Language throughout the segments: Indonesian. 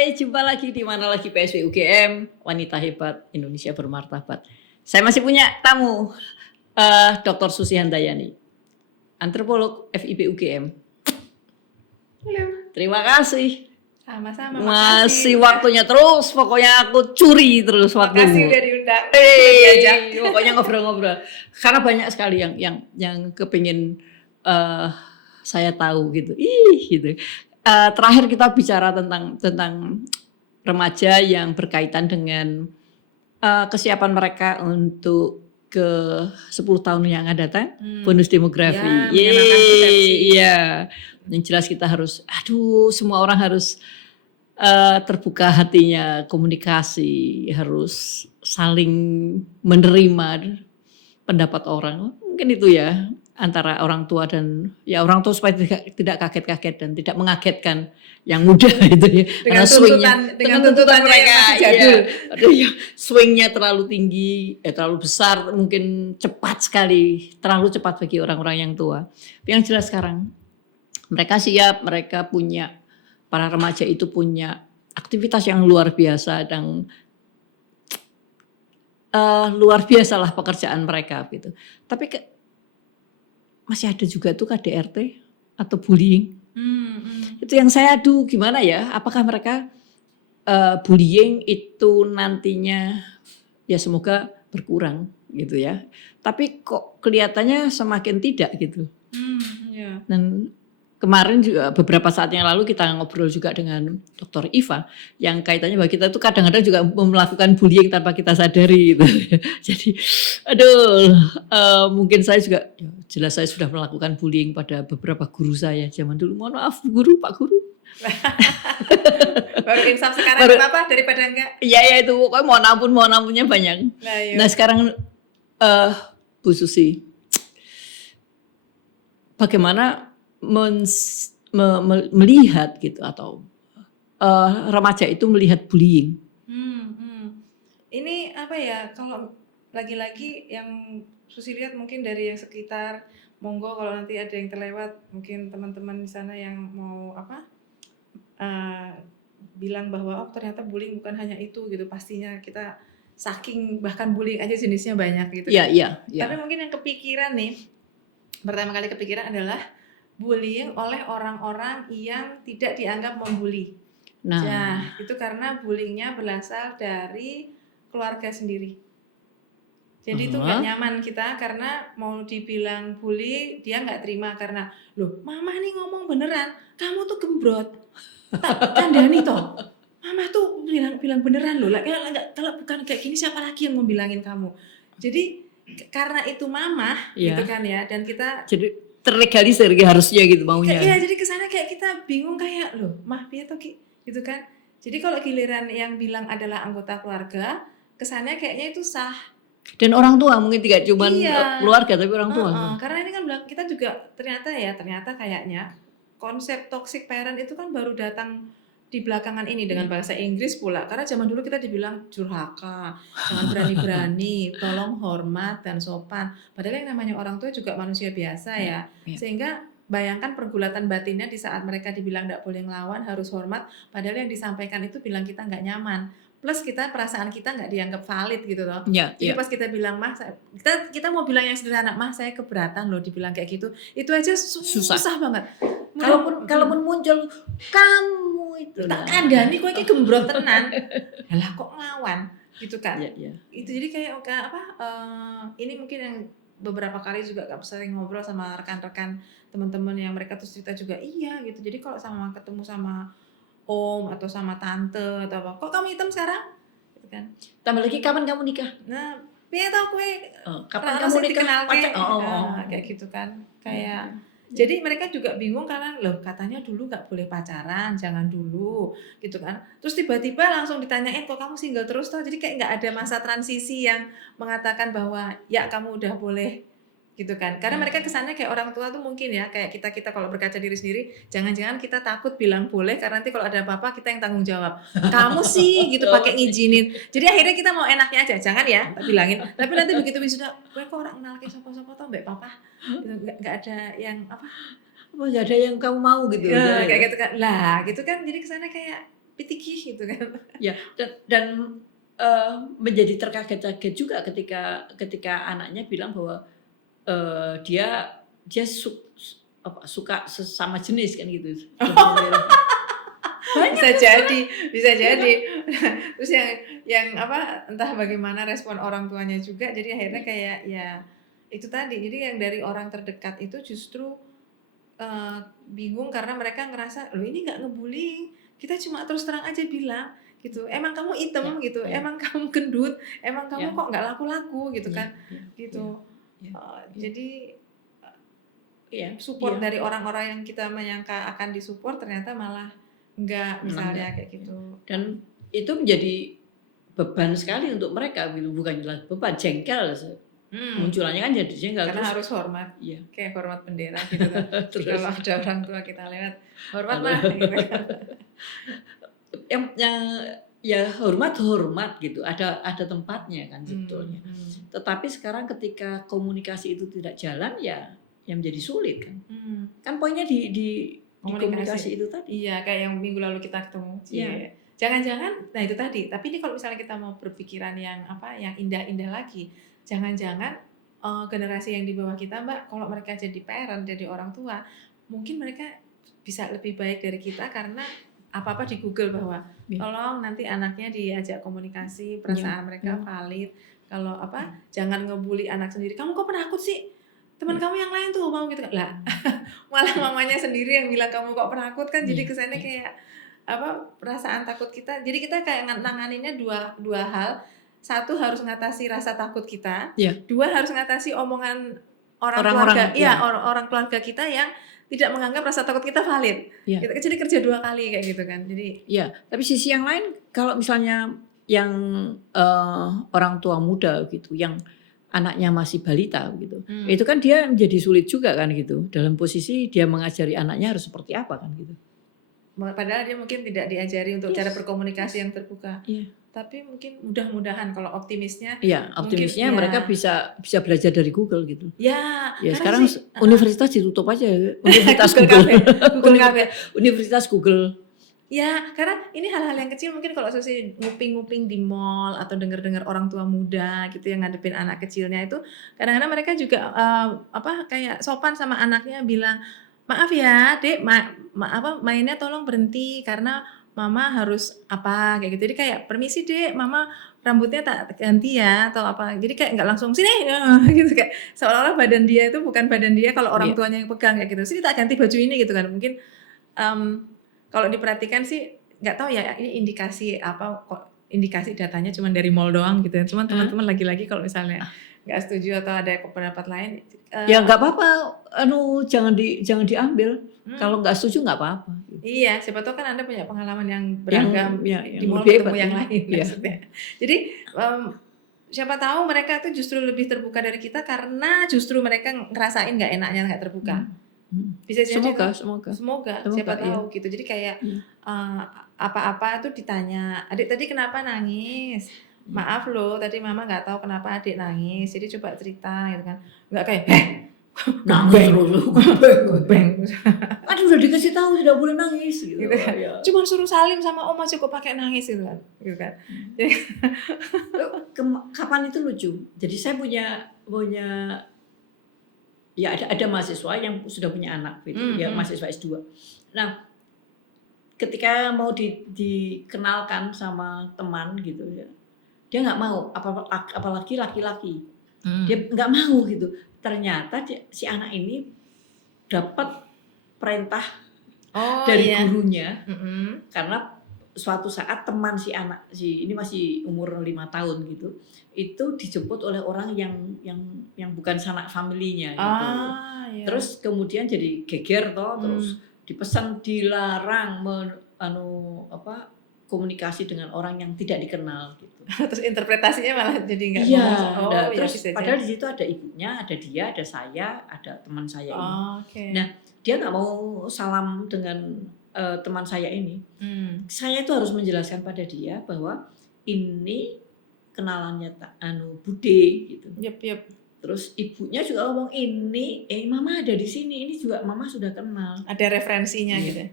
Hai, jumpa lagi di mana lagi PSW UGM, Wanita Hebat Indonesia Bermartabat. Saya masih punya tamu, Dr. Susi Handayani, antropolog FIB UGM. Halo. Terima kasih. Sama-sama. Masih waktunya terus, pokoknya aku curi terus waktumu. Makasih udah diundang. Pokoknya ngobrol-ngobrol. Karena banyak sekali yang kepingin saya tahu gitu. Gitu. Terakhir kita bicara tentang remaja yang berkaitan dengan kesiapan mereka untuk ke 10 tahun yang akan datang, bonus demografi. Iya. Yang jelas kita harus, semua orang harus terbuka hatinya, komunikasi, harus saling menerima pendapat orang. Mungkin itu ya, antara orang tua dan ya orang tua supaya tidak kaget-kaget dan tidak mengagetkan yang muda itu ya. Dengan tuntutan mereka ya, swingnya terlalu tinggi, terlalu besar, mungkin cepat sekali, terlalu cepat bagi orang-orang yang tua. Yang jelas sekarang mereka siap, mereka punya, para remaja itu punya aktivitas yang luar biasa dan luar biasalah pekerjaan mereka gitu. Tapi masih ada juga tuh KDRT atau bullying. Itu yang saya gimana ya? Apakah mereka bullying itu nantinya ya semoga berkurang gitu ya. Tapi kok kelihatannya semakin tidak gitu. Dan kemarin juga beberapa saat yang lalu kita ngobrol juga dengan Dr. Iva yang kaitannya bahwa kita itu kadang-kadang juga melakukan bullying tanpa kita sadari gitu. Jadi mungkin saya juga jelas saya sudah melakukan bullying pada beberapa guru saya zaman dulu. Mohon maaf guru, Pak Guru. Baru insaf sekarang kenapa daripada enggak? Iya itu pokoknya mohon ampunnya banyak. Nah sekarang Bu Susi, bagaimana melihat gitu atau remaja itu melihat bullying? Ini apa ya, kalau lagi-lagi yang Susi lihat mungkin dari yang sekitar, monggo kalau nanti ada yang terlewat mungkin teman-teman di sana yang mau bilang bahwa ternyata bullying bukan hanya itu gitu, pastinya kita saking bahkan bullying aja jenisnya banyak gitu. Iya. Tapi mungkin yang kepikiran nih, pertama kali kepikiran adalah bullying oleh orang-orang yang tidak dianggap membuli. Nah, itu karena bullyingnya berasal dari keluarga sendiri. Jadi itu gak nyaman kita karena mau dibilang bully, dia gak terima karena, loh mama nih ngomong beneran, kamu tuh gembrot, tak kandani toh. Mama tuh bilang beneran loh, kalau bukan kayak gini siapa lagi yang mau bilangin kamu. Jadi karena itu mama gitu kan ya, dan kita jadi terlegalisir harusnya gitu maunya. Iya, jadi kesana kayak kita bingung kayak loh, mah piye toh Ki gitu kan. Jadi kalau giliran yang bilang adalah anggota keluarga, kesannya kayaknya itu sah. Dan orang tua mungkin tidak cuma keluarga tapi orang tua. Karena ini kan kita juga ternyata kayaknya konsep toxic parent itu kan baru datang di belakangan ini dengan bahasa Inggris pula. Karena zaman dulu kita dibilang durhaka, jangan berani-berani, tolong hormat dan sopan. Padahal yang namanya orang tua juga manusia biasa ya. Sehingga bayangkan pergulatan batinnya di saat mereka dibilang tidak boleh ngelawan, harus hormat. Padahal yang disampaikan itu bilang kita nggak nyaman. Plus perasaan kita nggak dianggap valid gitu loh. Jadi pas kita bilang mah, kita mau bilang yang sederhana, mah saya keberatan loh dibilang kayak gitu. Itu aja susah banget. Kalaupun muncul kamu itu tak kandani kowe iki gembrot tenan. Lah kok nglawan gitu kan. Itu jadi kayak ini mungkin yang beberapa kali juga sering ngobrol sama rekan-rekan teman-teman yang mereka tuh cerita juga iya gitu. Jadi kalau ketemu sama om atau sama tante atau apa, kok kamu hitam sekarang? Gitu kan. Tambah lagi kapan kamu nikah? Nah, piye tau kowe kapan kamu nikah? Kayak gitu kan. Kayak jadi mereka juga bingung karena loh katanya dulu nggak boleh pacaran, jangan dulu gitu kan. Terus tiba-tiba langsung ditanyain kok kamu single terus toh. Jadi kayak nggak ada masa transisi yang mengatakan bahwa ya kamu udah boleh gitu kan. Karena mereka kesannya kayak orang tua tuh mungkin ya kayak kita kalau berkaca diri sendiri, jangan-jangan kita takut bilang boleh karena nanti kalau ada apa-apa kita yang tanggung jawab. Kamu sih gitu pakai ngizinin. Jadi akhirnya kita mau enaknya aja, jangan ya tak bilangin. Tapi nanti begitu wisuda, kowe kok ora kenal ke sapa-sapa toh mbek papa. Enggak ada yang nggak ada yang kamu mau gitu. Kayak gitu kan. Lah, gitu kan. Jadi kesana kayak pitiki gitu kan. Ya, dan menjadi terkaget-kaget juga ketika anaknya bilang bahwa dia suka sesama jenis kan gitu. Banyak Bisa kan jadi, bisa ya kan? jadi. Terus yang apa, entah bagaimana respon orang tuanya juga, jadi akhirnya kayak ya itu tadi, jadi yang dari orang terdekat itu justru bingung karena mereka ngerasa, "Loh ini nggak ngebullying, kita cuma terus terang aja bilang gitu, emang kamu Ya, hitam gitu, ya, emang kamu gendut, emang kamu ya, kok nggak laku-laku," gitu ya, kan, ya, ya, gitu. ya, ya, Jadi ya, support ya. dari orang-orang yang kita menyangka akan disupport ternyata malah enggak, Enggak. misalnya kayak Ya. gitu. Dan itu menjadi beban sekali untuk mereka gitu, bukan lagi beban, jengkel. Munculannya kan jadi jengkel Karena terus. harus hormat, Iya. kayak hormat bendera gitu kan. Terus Kalau ada orang tua kita lewat, hormat Halo. mah gitu kan. yang ya hormat gitu, ada tempatnya kan sebetulnya. Tetapi sekarang ketika komunikasi itu tidak jalan ya yang menjadi sulit kan. Kan poinnya di komunikasi itu tadi. Iya, kayak yang minggu lalu kita ketemu. Iya. Jangan-jangan, nah itu tadi. Tapi ini kalau misalnya kita mau berpikiran yang yang indah-indah lagi, jangan-jangan generasi yang di bawah kita, Mbak, kalau mereka jadi parent, jadi orang tua, mungkin mereka bisa lebih baik dari kita karena apa-apa di Google bahwa tolong nanti anaknya diajak komunikasi, perasaan mereka valid. Kalau jangan ngebully anak sendiri. Kamu kok penakut sih? Teman kamu yang lain tuh mau gitu kan. Lah, malah mamanya sendiri yang bilang kamu kok penakut kan, jadi kesannya kayak perasaan takut kita. Jadi kita kayak nanganinnya dua hal. Satu harus ngatasi rasa takut kita. Dua harus ngatasi omongan orang keluarga kita yang tidak menganggap rasa takut kita valid. Jadi kerja dua kali kayak gitu kan. Jadi tapi sisi yang lain kalau misalnya yang orang tua muda gitu, yang anaknya masih balita gitu, itu kan dia menjadi sulit juga kan gitu. Dalam posisi dia mengajari anaknya harus seperti apa kan gitu. Padahal dia mungkin tidak diajari untuk cara berkomunikasi yang terbuka. Tapi mungkin mudah-mudahan kalau optimisnya. Optimisnya mereka bisa belajar dari Google gitu. Ya sekarang universitas ditutup aja, universitas Google. Universitas Google. Ya, karena ini hal-hal yang kecil mungkin kalau Susi nguping-nguping di mall atau dengar-dengar orang tua muda gitu yang ngadepin anak kecilnya itu, kadang-kadang mereka juga kayak sopan sama anaknya bilang, "Maaf ya, Dek, mainnya tolong berhenti karena Mama harus kayak gitu." Jadi kayak, "Permisi, Dek, Mama rambutnya tak ganti ya," atau apa. Jadi kayak nggak langsung sini gitu, kayak seolah-olah badan dia itu bukan badan dia kalau orang tuanya yang pegang kayak gitu. "Sini tak ganti baju ini," gitu kan. Mungkin kalau diperhatikan sih nggak tahu ya ini indikasi kok indikasi datanya cuma dari mall doang gitu ya. Cuman teman-teman lagi-lagi kalau misalnya nggak setuju atau ada pendapat lain ya nggak apa-apa, jangan diambil. Kalau nggak setuju nggak apa-apa. Iya, siapa tahu kan Anda punya pengalaman yang beragam yang di mall ketemu yang lain maksudnya. Jadi siapa tahu mereka tuh justru lebih terbuka dari kita karena justru mereka ngerasain nggak enaknya nggak terbuka. Bisa jadi semoga siapa tahu gitu. Jadi kayak apa-apa tuh ditanya, "Adik tadi kenapa nangis? Maaf loh tadi Mama nggak tahu kenapa adik nangis, jadi coba cerita," gitu kan. Nggak kayak nangis beng. Aduh udah dikasih tahu tidak boleh nangis gitu. Cuma suruh salim sama oma cukup pakai nangis gitu kan. Kapan itu lucu. Jadi saya punya ya ada mahasiswa yang sudah punya anak gitu, ya mahasiswa S2. Nah, ketika mau dikenalkan sama teman gitu ya, dia nggak mau, apalagi laki-laki. Dia nggak mau gitu. Ternyata si anak ini dapat perintah dari gurunya karena suatu saat teman si ini masih umur 5 tahun gitu, itu dijemput oleh orang yang bukan sanak familinya gitu. Terus kemudian jadi geger terus dipesan dilarang komunikasi dengan orang yang tidak dikenal gitu. Terus interpretasinya malah jadi nggak terus padahal di situ ada ibunya, ada dia, ada saya, ada teman saya ini. Nah, dia nggak mau salam dengan teman saya ini. Saya itu harus menjelaskan pada dia bahwa ini kenalannya Bude gitu. Terus ibunya juga ngomong ini, Mama ada di sini, ini juga Mama sudah kenal. Ada referensinya gitu.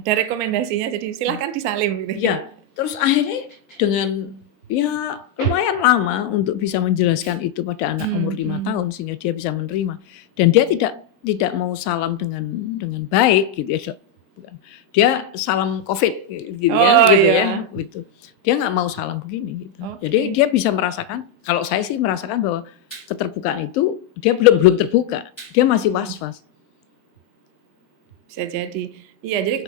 Ada rekomendasinya, jadi silahkan disalin gitu. Ya, terus akhirnya dengan ya lumayan lama untuk bisa menjelaskan itu pada anak umur 5 tahun sehingga dia bisa menerima dan dia tidak mau salam dengan baik gitu ya. Bukan. Dia salam COVID gitu ya Oh gitu iya. ya gitu. Dia nggak mau salam begini gitu. Oke. Jadi dia bisa merasakan, kalau saya sih merasakan bahwa keterbukaan itu dia belum terbuka. Dia masih was-was. Bisa jadi. Iya, jadi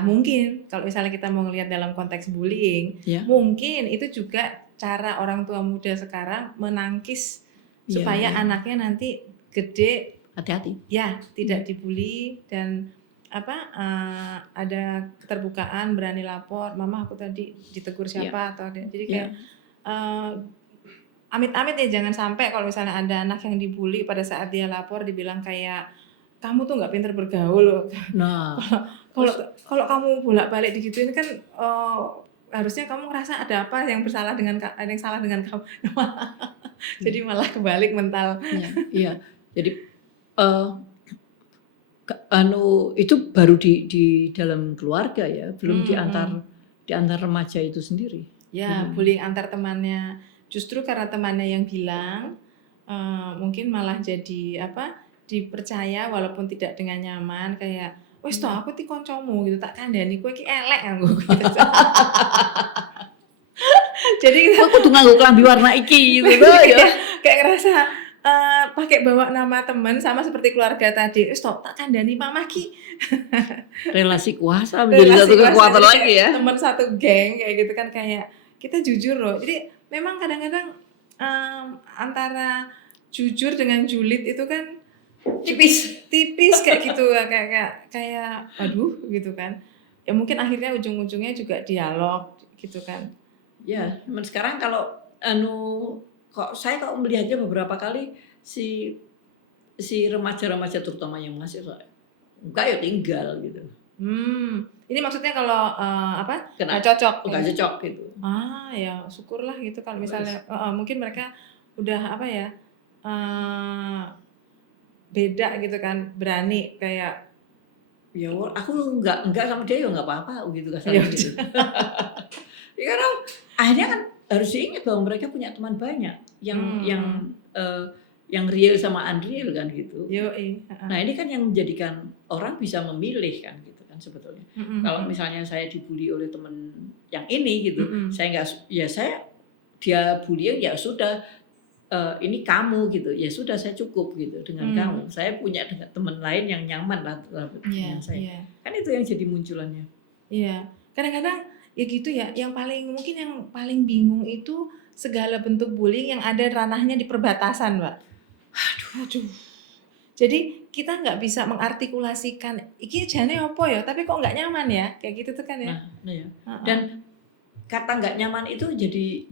mungkin kalau misalnya kita mau ngelihat dalam konteks bullying, Ya. mungkin itu juga cara orang tua muda sekarang menangkis Iya, supaya iya. anaknya nanti gede Hati-hati. ya tidak dibully dan ada keterbukaan, berani lapor, mama aku tadi ditegur siapa atau ada. Jadi kayak amit-amit ya, jangan sampai kalau misalnya ada anak yang dibully pada saat dia lapor dibilang kayak kamu tuh nggak pinter bergaul loh. Nah, Kalau kamu bolak-balik digituin kan harusnya kamu ngerasa ada apa yang salah dengan kamu. Jadi malah kebalik mental. Iya. Jadi itu baru di dalam keluarga ya, belum di antar remaja itu sendiri. Ya, bullying antar temannya. Justru karena temannya yang bilang mungkin malah jadi dipercaya walaupun tidak dengan nyaman, kayak wes toh aku ti koncomu gitu, tak kandhani kowe iki elek nganggo gitu. Jadi kita kudu nganggo klambi warna iki gitu ya. Kayak ngerasa pakai bawa nama teman sama seperti keluarga tadi. Wes toh tak kandhani mamah ki. Relasi kuasa menjadi satu kekuatan lagi ya. Teman satu geng kayak gitu kan, kayak kita jujur loh. Jadi memang kadang-kadang antara jujur dengan julid itu kan tipis kayak gitu, kayak aduh gitu kan. Ya mungkin akhirnya ujung-ujungnya juga dialog gitu kan. Ya, sekarang kalau saya melihatnya beberapa kali si remaja-remaja terutama yang masih enggak ya tinggal gitu. Ini maksudnya kalau nggak cocok gitu. Ya syukurlah gitu kalau misalnya mungkin mereka udah beda gitu kan, berani kayak ya aku enggak sama dia ya enggak apa-apa gitu kan gitu. Ya karena akhirnya kan harus diingat bahwa mereka punya teman banyak yang real sama unreal kan gitu. Nah ini kan yang menjadikan orang bisa memilih kan gitu kan sebetulnya. Kalau misalnya saya dibully oleh teman yang ini gitu, dia bullying ya sudah, ini kamu gitu, ya sudah saya cukup gitu dengan kamu. Saya punya teman lain yang nyaman lah dengan saya. Kan itu yang jadi munculannya. Iya, kadang-kadang ya gitu ya. Yang paling bingung itu segala bentuk bullying yang ada ranahnya di perbatasan, Mbak. Aduh. Jadi kita nggak bisa mengartikulasikan iki jane apa ya, tapi kok nggak nyaman ya, kayak gitu tuh kan ya. Nah ya. Dan kata nggak nyaman itu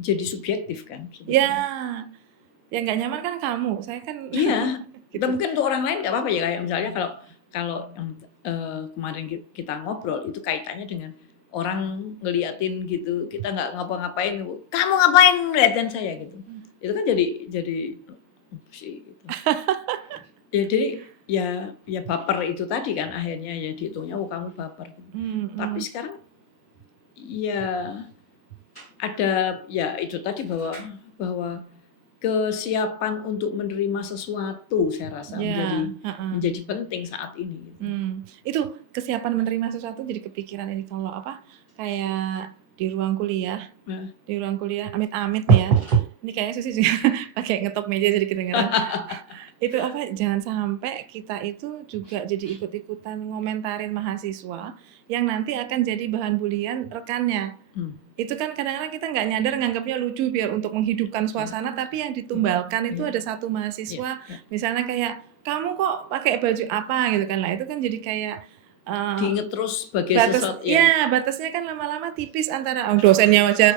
jadi subjektif kan. Ya, yang nggak nyaman kan kamu, saya kan. Iya. Kita mungkin untuk orang lain nggak apa-apa ya, kayak misalnya kalau kemarin kita ngobrol itu kaitannya dengan orang ngeliatin gitu, kita nggak ngapa-ngapain, kamu ngapain ngeliatin saya gitu. Itu kan jadi sih gitu. Ya jadi ya baper itu tadi kan akhirnya ya dihitungnya kamu baper. Tapi sekarang ya ada ya itu tadi bahwa kesiapan untuk menerima sesuatu saya rasa menjadi penting saat ini. Itu kesiapan menerima sesuatu jadi kepikiran ini kalau kayak di ruang kuliah, amit-amit ya. Ini kayaknya Susi juga pakai ngetop meja jadi kedengeran. Itu jangan sampai kita itu juga jadi ikut-ikutan ngomentarin mahasiswa yang nanti akan jadi bahan bulian rekannya. Itu kan kadang-kadang kita nggak nyadar nganggapnya lucu biar untuk menghidupkan suasana, tapi yang ditumbalkan itu ada satu mahasiswa misalnya kayak kamu kok pakai baju apa gitu kan lah, itu kan jadi kayak diinget terus sebagai sesuatu ya batasnya kan lama-lama tipis antara dosennya aja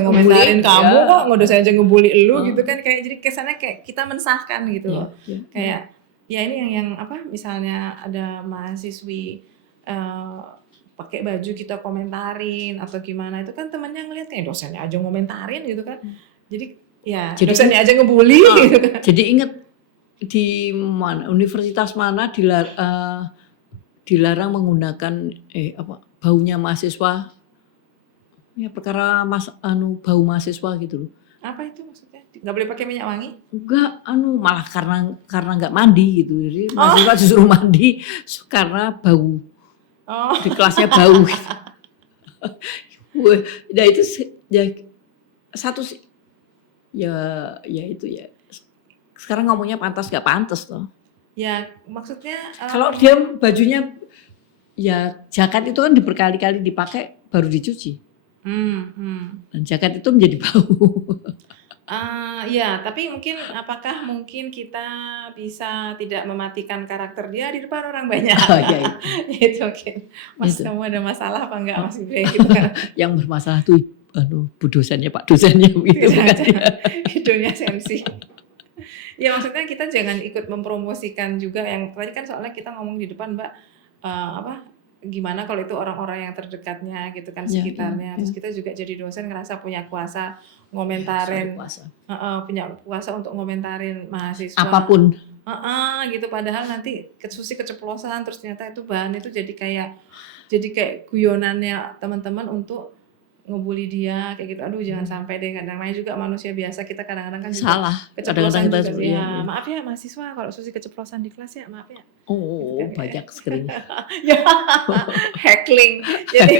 ngomentarin kamu kok dosen aja ngebully lu gitu kan, kayak jadi kesannya kayak kita mensahkan gitu loh. Kayak ya ini yang misalnya ada mahasiswi pakai baju kita komentarin atau gimana, itu kan temannya ngeliat kayak dosennya aja ngomentarin gitu kan, jadi dosennya aja ngebully gitu kan. Jadi inget di universitas mana dilarang menggunakan baunya mahasiswa, ya perkara bau mahasiswa gitu loh. Apa itu maksudnya? Nggak boleh pakai minyak wangi? Enggak, malah karena nggak mandi gitu. Jadi mahasiswa disuruh mandi karena bau. Oh. Di kelasnya bau gitu. Wah, nah itu ya satu sih. Ya itu ya. Sekarang ngomongnya pantas nggak pantas toh. Ya, maksudnya kalau dia bajunya ya jaket itu kan berkali-kali dipakai baru dicuci. Dan jaket itu menjadi bau. Ya, tapi apakah mungkin kita bisa tidak mematikan karakter dia di depan orang banyak? Oh, ya, itu mungkin. Mas, itu. kamu ada masalah apa enggak Mas Ibrahim gitu kan? Yang bermasalah tuh bu dosennya, Pak dosennya gitu kan. Hidungnya sensi. Ya maksudnya kita jangan ikut mempromosikan juga yang tadi kan soalnya kita ngomong di depan Mbak gimana kalau itu orang-orang yang terdekatnya gitu kan sekitarnya. Terus kita juga jadi dosen ngerasa punya kuasa ngomentarin, punya kuasa untuk ngomentarin mahasiswa. Apapun. Gitu padahal nanti Susi keceplosan terus ternyata itu bahan itu jadi kayak guyonannya teman-teman untuk ngebully dia kayak gitu. Aduh jangan sampai deh, namanya juga manusia biasa, kita kadang-kadang kan salah. Keceplosan juga sih. Ya, maaf ya mahasiswa kalau Susi keceplosan di kelas ya, maaf ya. Oh, gitu kan, banyak sekali. Ya. Heckling. Jadi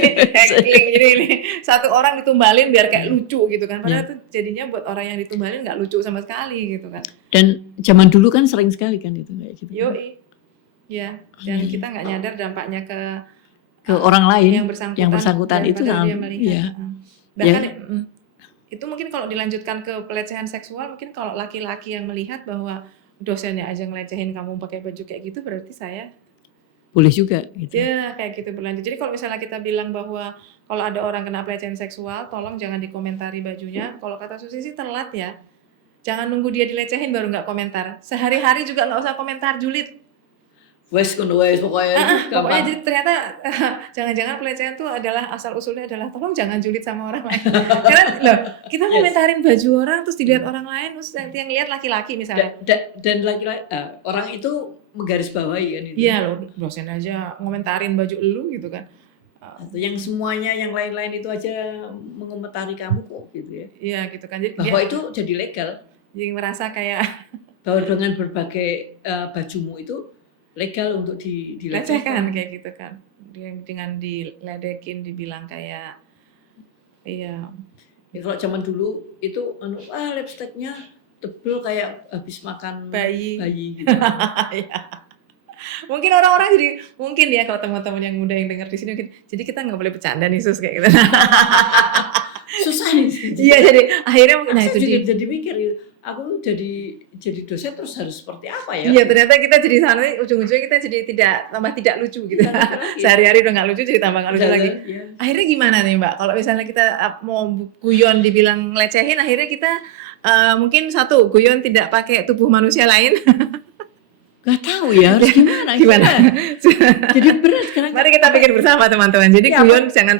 ini satu orang ditumbalin biar kayak lucu gitu kan. Padahal tuh jadinya buat orang yang ditumbalin nggak lucu sama sekali gitu kan. Dan zaman dulu kan sering sekali kan itu kayak gitu. Yoi. Ya, dan kita nggak nyadar dampaknya ke orang lain yang bersangkutan itu dia melihat. Bahkan itu mungkin kalau dilanjutkan ke pelecehan seksual, mungkin kalau laki-laki yang melihat bahwa dosennya aja ngelecehin kamu pakai baju kayak gitu, berarti saya boleh juga gitu. Ya kayak gitu berlanjut. Jadi kalau misalnya kita bilang bahwa kalau ada orang kena pelecehan seksual, tolong jangan dikomentari bajunya. Kalau kata Susi sih telat ya. Jangan nunggu dia dilecehin baru nggak komentar. Sehari-hari juga nggak usah komentar julid. Pokoknya jadi ternyata jangan-jangan pelecehan itu adalah asal usulnya adalah tolong jangan julid sama orang lain. Karena loh kita komentarin baju orang terus dilihat orang lain, terus yang lihat laki-laki misalnya. Dan laki-laki orang itu menggarisbawahi kan itu. Iya loh, dosen aja ngomentarin baju elu gitu kan. Yang semuanya yang lain-lain itu aja mengomentari kamu kok gitu ya. Iya gitu kan. Jadi bahwa itu jadi legal. Jadi merasa kayak bahwa dengan berbagai bajumu itu legal untuk dilecehkan kayak gitu kan. Dengan diledekin, dibilang kayak iya. Ya, kalau zaman dulu itu lipstiknya tebel kayak habis makan bayi gitu. Ya. Mungkin orang-orang jadi mungkin ya kalau teman-teman yang muda yang dengar di sini mungkin jadi kita nggak boleh bercanda nih Sus kayak gitu. Susah nih. Iya jadi akhirnya mungkin itu jadi mikir aku jadi dosen terus harus seperti apa ya? Iya ternyata kita jadi sana ujung-ujungnya kita jadi tidak lucu gitu. Sehari-hari udah nggak lucu jadi tambah nggak lucu lagi. Iya. Akhirnya gimana nih Mbak? Kalau misalnya kita mau guyon dibilang lecehin, akhirnya kita mungkin satu guyon tidak pakai tubuh manusia lain. Gak tahu ya harus gimana. Jadi berat sekarang. Mari kita pikir bersama teman-teman. Jadi guyon jangan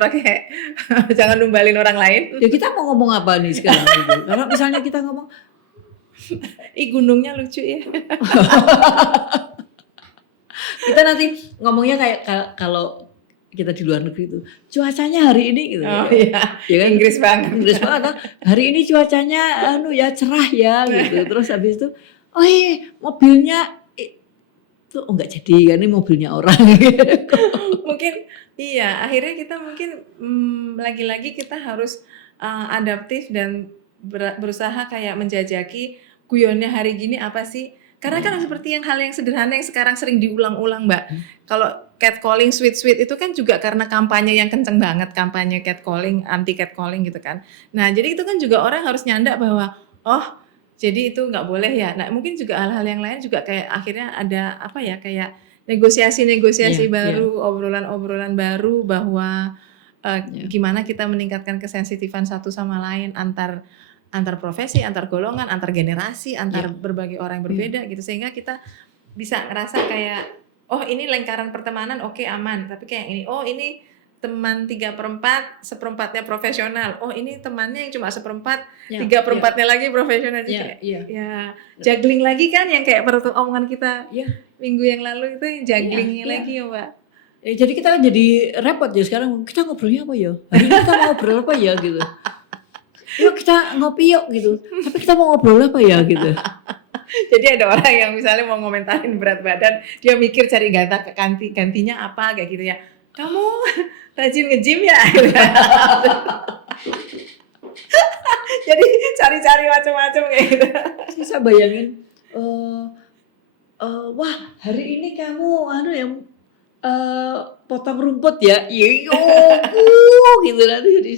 numbalin orang lain. Ya kita mau ngomong apa nih sekarang gitu. Kalau misalnya kita ngomong gunungnya lucu ya. Kita nanti ngomongnya kayak kalau kita di luar negeri itu cuacanya hari ini gitu. Oh iya. Ya kan? Inggris banget. Hari ini cuacanya cerah ya gitu. Terus habis itu mobilnya itu enggak jadi kan ini mobilnya orang. Mungkin iya, akhirnya kita mungkin lagi-lagi kita harus adaptif dan berusaha kayak menjajaki guyonnya hari gini apa sih? Karena kan seperti hal yang sederhana yang sekarang sering diulang-ulang Mbak. Kalau catcalling, sweet itu kan juga karena kampanye yang kenceng banget, kampanye catcalling, anti catcalling gitu kan. Nah jadi itu kan juga orang harus nyandak bahwa jadi itu nggak boleh ya. Nah mungkin juga hal-hal yang lain juga kayak akhirnya ada kayak negosiasi baru, obrolan-obrolan baru bahwa gimana kita meningkatkan kesensitifan satu sama lain antar profesi, antar golongan, antar generasi, antar berbagai orang yang berbeda gitu, sehingga kita bisa ngerasa kayak ini lingkaran pertemanan aman, tapi kayak ini teman 3/4, seperempatnya profesional, ini temannya yang cuma seperempat, 3/4-nya lagi profesional juga. Juggling lagi kan yang kayak omongan kita minggu yang lalu itu yang jugglingnya lagi ya Mbak. Jadi kita jadi repot ya sekarang, kita ngobrolnya apa ya? Hari ini kita mau ngobrol apa ya gitu. Yuk kita ngopi yuk gitu. Tapi kita mau ngobrol apa ya gitu. Jadi ada orang yang misalnya mau ngomentarin berat badan, dia mikir cari gantinya apa kayak gitu ya. Kamu rajin nge-gym ya? Gitu. Jadi cari-cari macam-macam kayak gitu. Bisa bayangin, wah hari ini kamu potong rumput ya, iya gitu nanti jadi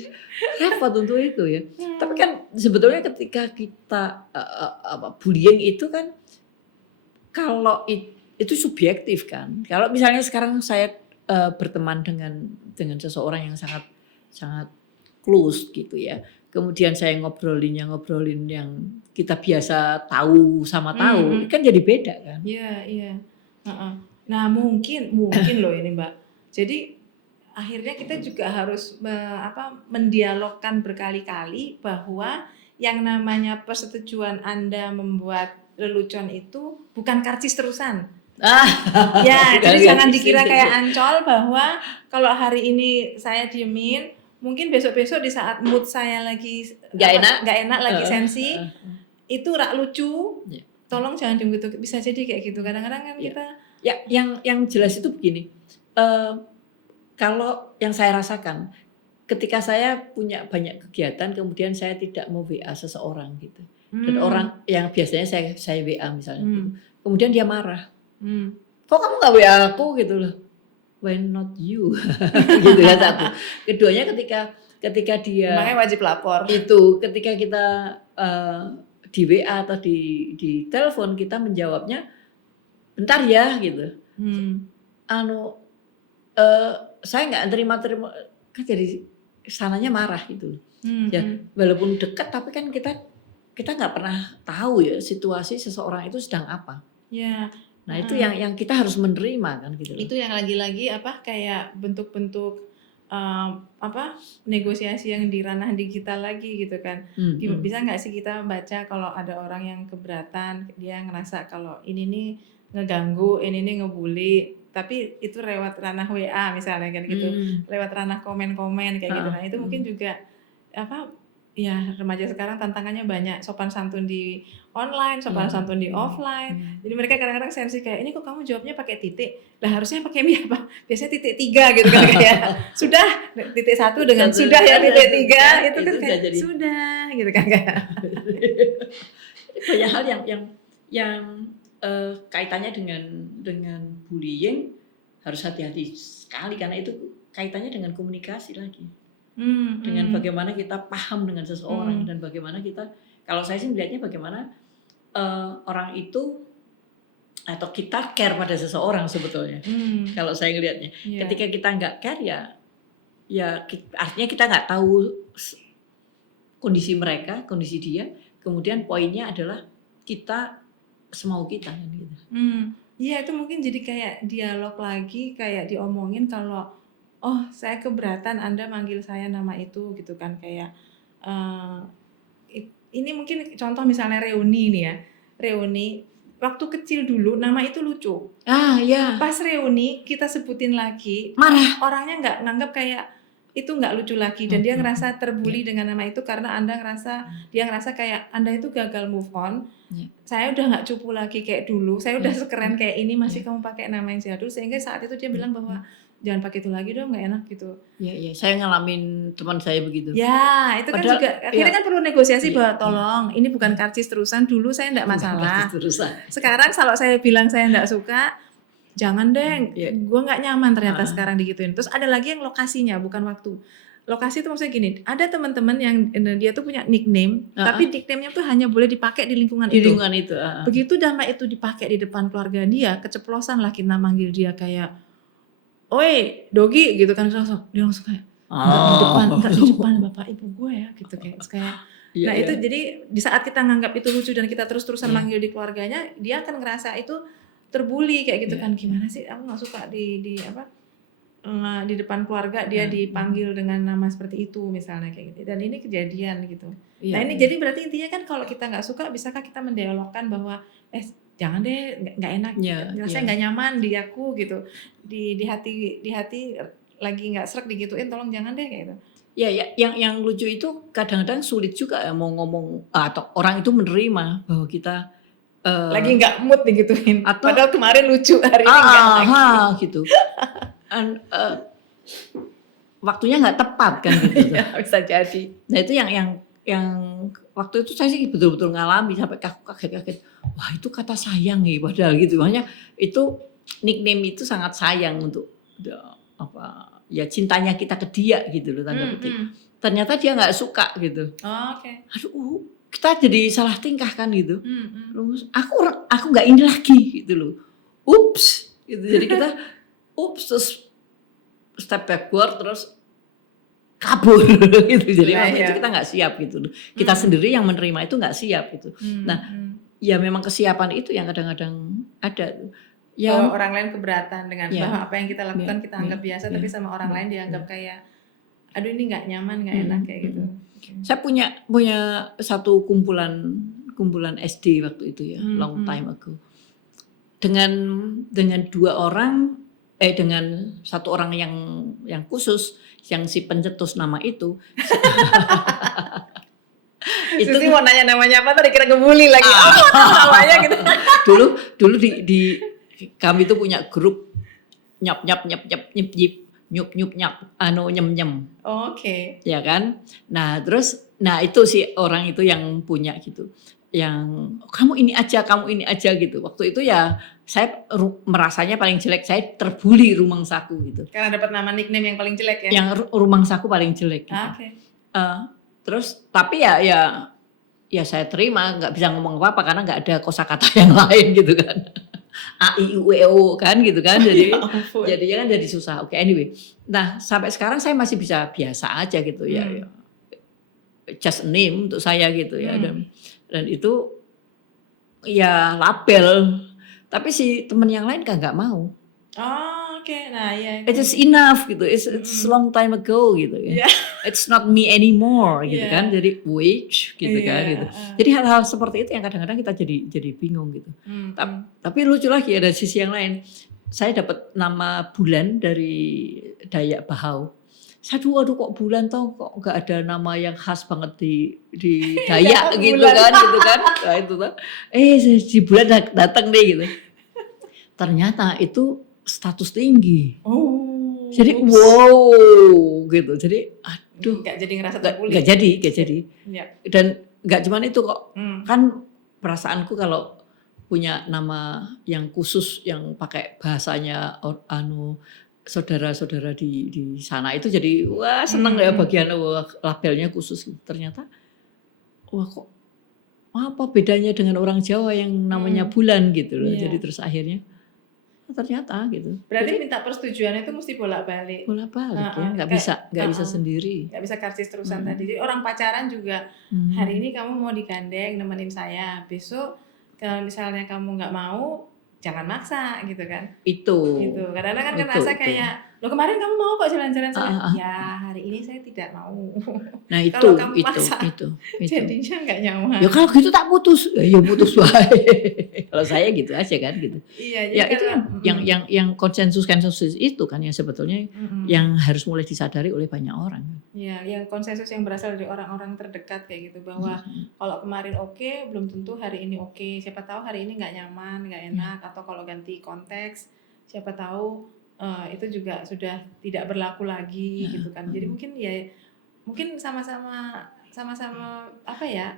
repot untuk itu ya. Tapi kan sebetulnya ketika kita bullying itu kan kalau itu subjektif kan. Kalau misalnya sekarang saya berteman dengan seseorang yang sangat sangat close gitu ya. Kemudian saya ngobrolin yang kita biasa tahu sama tahu, kan jadi beda kan. Iya. Nah mungkin loh ini Mbak. Jadi akhirnya kita juga harus mendialogkan berkali-kali bahwa yang namanya persetujuan Anda membuat lelucon itu bukan karcis terusan. Ya, jadi jangan dikira kayak Ancol bahwa kalau hari ini saya diemin, mungkin besok-besok di saat mood saya lagi nggak enak lagi sensi, itu rak lucu. Tolong jangan gitu, bisa jadi kayak gitu. Kadang-kadang kan kita yang jelas itu begini. Kalau yang saya rasakan ketika saya punya banyak kegiatan kemudian saya tidak mau WA seseorang gitu. Dan orang yang biasanya saya WA misalnya gitu. Kemudian dia marah. Kok kamu nggak WA aku gitu loh. Why not you? Gitu ya satu. Keduanya ketika dia makanya wajib lapor. Itu ketika kita di WA atau di telepon kita menjawabnya bentar ya gitu. Saya nggak terima kan jadi sananya marah gitu. Ya walaupun dekat tapi kan kita nggak pernah tahu ya situasi seseorang itu sedang apa. Ya. Nah itu yang kita harus menerima kan gitu. Itu yang lagi-lagi kayak bentuk-bentuk negosiasi yang di ranah digital lagi gitu kan. Bisa nggak sih kita baca kalau ada orang yang keberatan, dia ngerasa kalau ini nih ngeganggu, ini nih ngebully, tapi itu lewat ranah WA misalnya kan gitu, lewat ranah komen-komen kayak gitu. Nah itu mungkin juga ya remaja sekarang tantangannya banyak, sopan santun di online, sopan santun di offline. Jadi mereka kadang-kadang sensi kayak ini kok kamu jawabnya pakai titik, lah harusnya pakai apa? Biasanya titik 3 gitu kan kayak sudah titik 1 dengan sudah ya titik 3 itu kan kayak jadi, sudah gitu kan kayak. Banyak hal yang kaitannya dengan bullying harus hati-hati sekali karena itu kaitannya dengan komunikasi lagi. Dengan bagaimana kita paham dengan seseorang dan bagaimana kita, kalau saya sih melihatnya bagaimana orang itu atau kita care pada seseorang sebetulnya. Kalau saya ngelihatnya, ketika kita nggak care ya artinya kita nggak tahu kondisi mereka, kondisi dia. Kemudian poinnya adalah kita semau kita kan gitu. Iya itu mungkin jadi kayak dialog lagi, kayak diomongin kalau oh saya keberatan Anda manggil saya nama itu gitu kan kayak ini mungkin contoh misalnya reuni nih ya, reuni waktu kecil dulu nama itu lucu. Ya. Pas reuni kita sebutin lagi, marah. Orangnya nggak nganggap kayak itu nggak lucu lagi dan dia ngerasa terbully dengan nama itu karena dia ngerasa kayak Anda itu gagal move on. Saya udah nggak cupu lagi kayak dulu, saya udah sekeren kayak ini masih kamu pakai nama yang jadul, sehingga saat itu dia bilang bahwa jangan pakai itu lagi dong, nggak enak gitu. Iya, saya ngalamin teman saya begitu. Ya, itu padahal, kan juga akhirnya kan perlu negosiasi bahwa tolong ini bukan karcis terusan, dulu saya enggak masalah. Sekarang kalau saya bilang saya enggak suka, jangan deh, gue nggak nyaman ternyata sekarang digituin. Terus ada lagi yang lokasinya bukan waktu. Lokasi itu maksudnya gini, ada teman-teman yang dia tuh punya nickname, tapi nickname-nya tuh hanya boleh dipakai di lingkungan itu. Begitu nama itu dipakai di depan keluarga dia, keceplosan lah kita manggil dia kayak, oi Dogi gitu kan, dia langsung kayak nggak di depan bapak ibu gue ya gitu kayak. Nah itu jadi di saat kita nganggap itu lucu dan kita terus-terusan manggil di keluarganya, dia akan ngerasa itu terbully kayak gitu kan, gimana sih aku nggak suka di depan keluarga dia dipanggil dengan nama seperti itu misalnya kayak gitu, dan ini kejadian gitu. Nah ini jadi berarti intinya kan kalau kita nggak suka, bisakah kita mendialogkan bahwa jangan deh, nggak enak, rasanya nggak nyaman di aku gitu, di hati lagi nggak sreg digituin, tolong jangan deh kayak gitu. Ya, yang lucu itu kadang-kadang sulit juga ya mau ngomong atau orang itu menerima bahwa kita lagi nggak mood digituin. Atau Padahal kemarin lucu, hari ini nggak lagi. Gitu. Waktunya nggak tepat kan gitu. Ya, bisa jadi. Nah itu yang waktu itu saya sih betul-betul ngalami sampai kaget. Wah itu kata sayang nih padahal gitu. Makanya itu nickname itu sangat sayang untuk ya cintanya kita ke dia gitu loh tanda petik. Ternyata dia nggak suka gitu. Oke. Aduh, kita jadi salah tingkah kan gitu. Terus aku nggak ini lagi gitu loh. Ups, gitu. Jadi kita terus step backward terus kabur gitu. Jadi waktu itu kita nggak siap gitu loh. Kita sendiri yang menerima itu nggak siap gitu. Nah, ya memang kesiapan itu yang kadang-kadang ada. Ya, bahwa orang lain keberatan dengan bahwa apa yang kita lakukan kita anggap biasa, tapi sama orang lain dianggap kayak aduh ini nggak nyaman, nggak enak kayak gitu. Saya punya satu kumpulan SD waktu itu ya, long time ago. Dengan dengan satu orang yang khusus, yang si pencetus nama itu. Itu sih mau nanya namanya apa tadi, kira ngebully lagi. Namanya gitu. Dulu di kami itu punya grup nyap nyem. Oke. Ya kan? Nah, itu si orang itu yang punya gitu. Yang kamu ini aja gitu. Waktu itu ya saya merasanya paling jelek, saya terbuli rumangsaku gitu. Karena dapat nama nickname yang paling jelek ya. Yang rumangsaku paling jelek gitu. Oke. Terus tapi ya saya terima, nggak bisa ngomong apa-apa karena nggak ada kosakata yang lain gitu kan. A I U E O kan gitu kan, jadi kan jadi susah. Oke, anyway. Nah sampai sekarang saya masih bisa biasa aja gitu ya, just a name untuk saya gitu ya, dan itu ya label. Tapi si teman yang lain kan nggak mau. Oke. Nah ya. It is enough gitu. It's long time ago gitu ya. It's not me anymore gitu kan. Jadi gitu kan gitu. Jadi hal-hal seperti itu yang kadang-kadang kita jadi bingung gitu. Tapi lucu lagi ada sisi yang lain. Saya dapat nama bulan dari Dayak Bahau. Aduh kok bulan toh kok nggak ada nama yang khas banget di Dayak gitu kan gitu kan. Nah, itu tuh. Si bulan datang deh gitu. Ternyata itu status tinggi. Jadi wow gitu. Jadi aduh nggak jadi ngerasa terbuli. Nggak jadi. Dan nggak cuman itu kok. Kan perasaanku kalau punya nama yang khusus yang pakai bahasanya saudara-saudara di sana itu jadi wah seneng ya bagian labelnya khusus. Ternyata wah kok apa bedanya dengan orang Jawa yang namanya bulan gitu loh. Jadi terus akhirnya ternyata gitu. Berarti minta persetujuan itu mesti bolak-balik ya, nggak bisa sendiri. Nggak bisa karcis terusan tadi. Jadi orang pacaran juga hari ini kamu mau digandeng nemenin saya, besok kalau misalnya kamu nggak mau jangan maksa gitu kan. Itu. Kadang-kadang kan ngerasa kayak lo kemarin kamu mau kok jalan-jalan sama ya hari ini saya tidak mau. Nah itu kalau kamu maksa, itu jadinya nggak nyaman. Ya kalau gitu tak putus, ya putus wae. Kalau saya gitu aja kan gitu. Iya. Ya itu yang konsensus itu kan yang sebetulnya yang harus mulai disadari oleh banyak orang. Iya, yang konsensus yang berasal dari orang-orang terdekat kayak gitu bahwa kalau kemarin oke, belum tentu hari ini oke. Siapa tahu hari ini nggak nyaman, nggak enak, atau kalau ganti konteks, siapa tahu itu juga sudah tidak berlaku lagi gitu kan. Jadi mungkin sama-sama apa ya,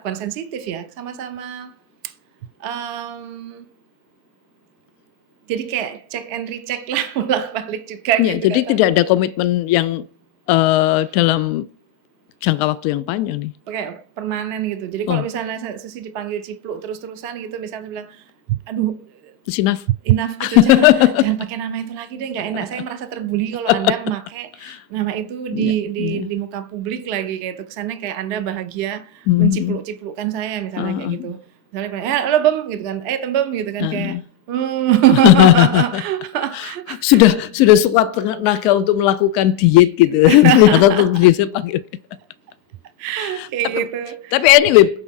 bukan sensitif ya, sama-sama jadi kayak check and recheck lah bolak-balik juga. Ya, gitu, jadi tidak ada komitmen yang dalam jangka waktu yang panjang nih. Kayak permanen gitu. Jadi kalau misalnya Susi dipanggil Cipluk terus-terusan gitu, misalnya bilang, aduh, enough gitu, jangan pakai nama itu lagi deh, nggak enak. Saya merasa terbuli kalau Anda memakai nama itu di muka publik lagi kayak itu, kesannya kayak Anda bahagia mencipluk-ciplukkan saya misalnya kayak gitu. Misalnya lo bem gitu kan, tembem gitu kan kayak sudah sekuat tenaga untuk melakukan diet gitu atau tetap bisa panggil kayak gitu. Tapi anyway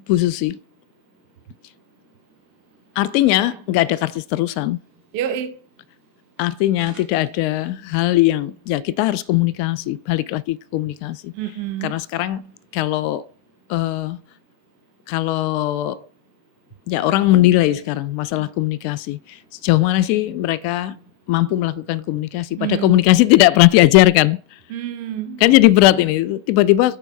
Bu Susi, Artinya nggak ada karcis terusan. Yoi. Artinya tidak ada hal yang ya kita harus komunikasi, balik lagi ke komunikasi. Karena sekarang kalau ya orang menilai sekarang masalah komunikasi, sejauh mana sih mereka mampu melakukan komunikasi. Padahal komunikasi tidak pernah diajarkan. Kan jadi berat ini. Tiba-tiba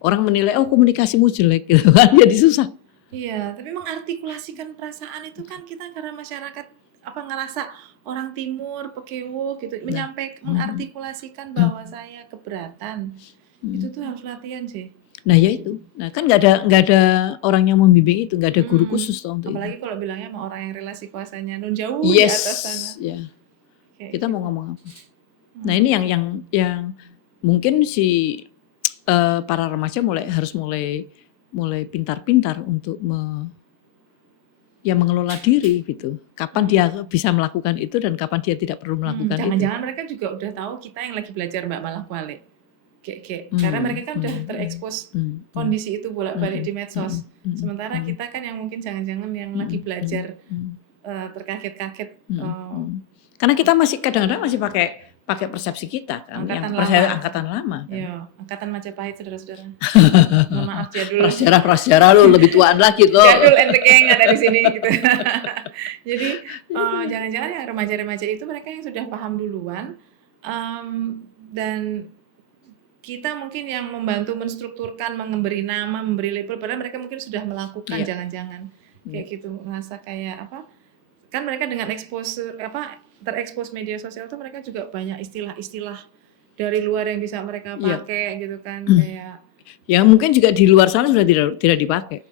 orang menilai, oh komunikasimu jelek gitu kan, jadi susah. Iya, tapi mengartikulasikan perasaan itu kan kita karena masyarakat ngerasa orang timur, pekewo gitu, mengartikulasikan bahwa saya keberatan. Itu tuh harus latihan sih. Nah ya itu, nah kan nggak ada orang yang membimbing itu, nggak ada guru khusus tuh untuk apalagi kalau bilangnya sama orang yang relasi kuasanya nun jauh di atas sana. Ya. Kita mau ngomong apa? Nah ini yang mungkin si para remaja harus mulai pintar-pintar untuk mengelola diri gitu. Kapan dia bisa melakukan itu dan kapan dia tidak perlu melakukan itu. Jangan-jangan mereka juga udah tahu kita yang lagi belajar Mbak Malah Kuali. Karena mereka kan udah terekspos kondisi itu bolak-balik di medsos. Sementara kita kan yang mungkin jangan-jangan yang lagi belajar terkaget-kaget. Karena kita masih kadang-kadang masih pakai persepsi kita kan, angkatan lama. Kan? Iya, angkatan Majapahit saudara-saudara. Mohon maaf jadul. Prasejarah lu lebih tuaan lagi tuh. Jadul ente geng ada di sini gitu. Jadi jangan-jangan yang remaja-remaja itu mereka yang sudah paham duluan dan kita mungkin yang membantu menstrukturkan, memberi nama, memberi label, padahal mereka mungkin sudah melakukan jangan-jangan kayak gitu, ngerasa kayak apa? Kan mereka dengan terekspos media sosial tuh mereka juga banyak istilah-istilah dari luar yang bisa mereka pakai gitu kan kayak ya mungkin juga di luar sana sudah tidak dipakai.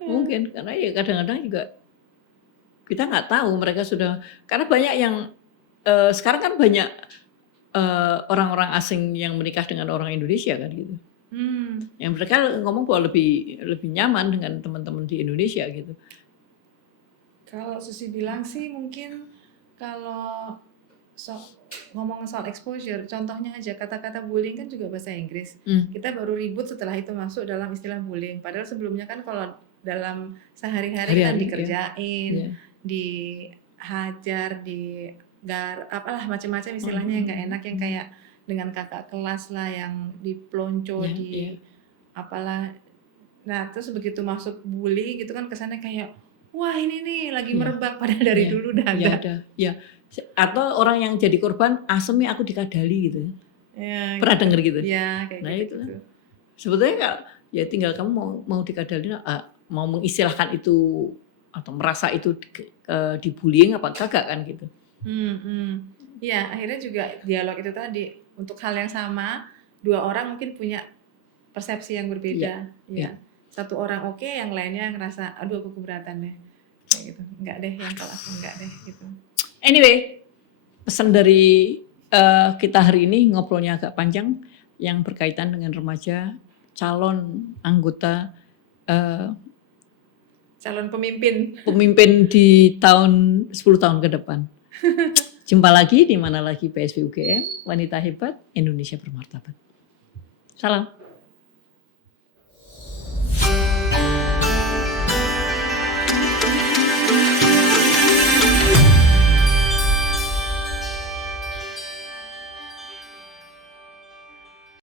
mungkin karena ya kadang-kadang juga kita nggak tahu mereka sudah, karena banyak yang sekarang kan banyak orang-orang asing yang menikah dengan orang Indonesia kan gitu. Yang mereka ngomong bahwa lebih nyaman dengan teman-teman di Indonesia gitu. Kalau Susi bilang sih mungkin kalau ngomong soal exposure, contohnya aja kata-kata bullying kan juga bahasa Inggris. Kita baru ribut setelah itu masuk dalam istilah bullying. Padahal sebelumnya kan kalau dalam sehari-hari kan dikerjain, dihajar, apalah macam-macam istilahnya yang nggak enak, yang kayak dengan kakak kelas lah yang dipelonco apalah. Nah terus begitu masuk bully gitu kan kesannya kayak wah ini nih lagi merebak, padahal dari dulu udah ada. Atau orang yang jadi korban asemi aku dikadali gitu. Pernah denger gitu? Ya kayak gitu. Sebetulnya ya tinggal kamu mau dikadali, mau mengistilahkan itu atau merasa itu dibullying apa kagak kan gitu. Ya akhirnya juga dialog itu tadi untuk hal yang sama, dua orang mungkin punya persepsi yang berbeda. Satu orang oke, yang lainnya ngerasa aduh aku keberatan deh kayak gitu. Enggak deh, yang kalau aku enggak deh gitu. Anyway, pesan dari kita hari ini ngobrolnya agak panjang yang berkaitan dengan remaja, calon anggota calon pemimpin di 10 tahun ke depan. Jumpa lagi di mana lagi PSV UGM, wanita hebat, Indonesia bermartabat. Salam.